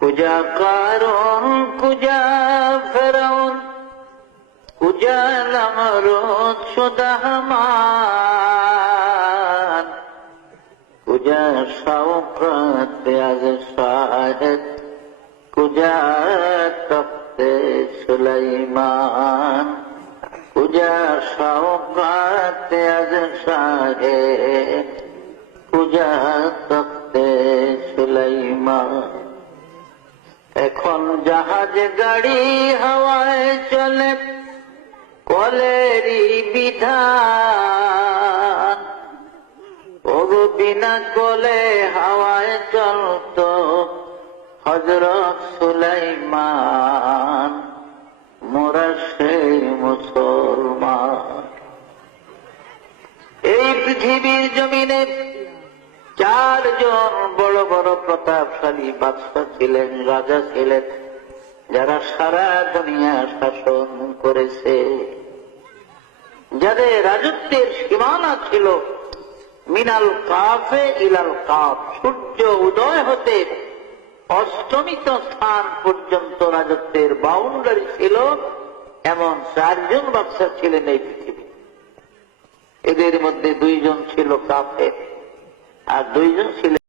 কুজা কারণ, কুজা ফেরাউন, কুজা নমরুদ সুদাহমান, কুজা শওকত আজ শাহেদ, কুজা তখতে সুলাইমান, কুজা শওকত আজ শাহেদ, কুজা তখতে সুলাইমান। এখন জাহাজ গাড়ি হাওয়ায় চলে, কলেরই বিধান। ওগো বিনা কলে হাওয়ায় চলত হযরত সুলাইমান, মোরা সেই মুসলমান। এই পৃথিবীর জমিনে চারজন বড় বড় প্রতাপশালী বাদশা ছিলেন, রাজা ছিলেন, যারা সারা দুনিয়া শাসন করেছে, যাদের রাজত্বের সীমানা ছিল মিনাল কাফে ইলাল কাফ, সূর্য উদয় হতে অস্তমিত স্থান পর্যন্ত রাজত্বের বাউন্ডারি ছিল। এমন চারজন বাদশা ছিলেন এই পৃথিবী। এদের মধ্যে দুইজন ছিল কাফের আর দুইজন ছিলেন